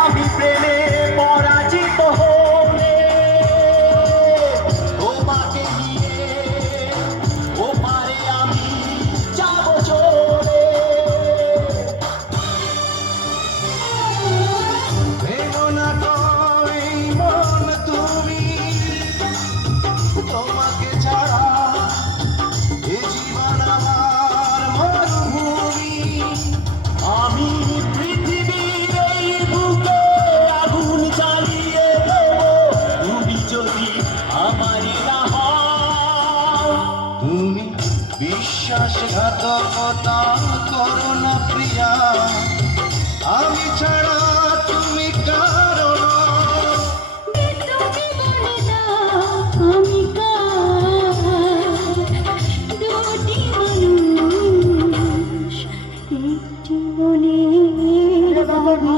আমি প্রেমে পরাজিত হলে তোমাকে নিয়ে ওপারে আমি যাব চলে। ভেঙো না তো এই মন তুমি, তোমাকে ছাড়া এ জীবন আমার মরুভূমি। আমি পৃথিবীর এই বুকে আগুন জ্বালিয়ে দেব, তুমি যদি আমারই না হও। তুমি বিশ্বাসঘাতকতা করো না প্রিয়া, আমি ছাড়া তুমি কারো না। তুমি বলে দাও আমি কার, দুটি মানুষ একটি মনের দাবি।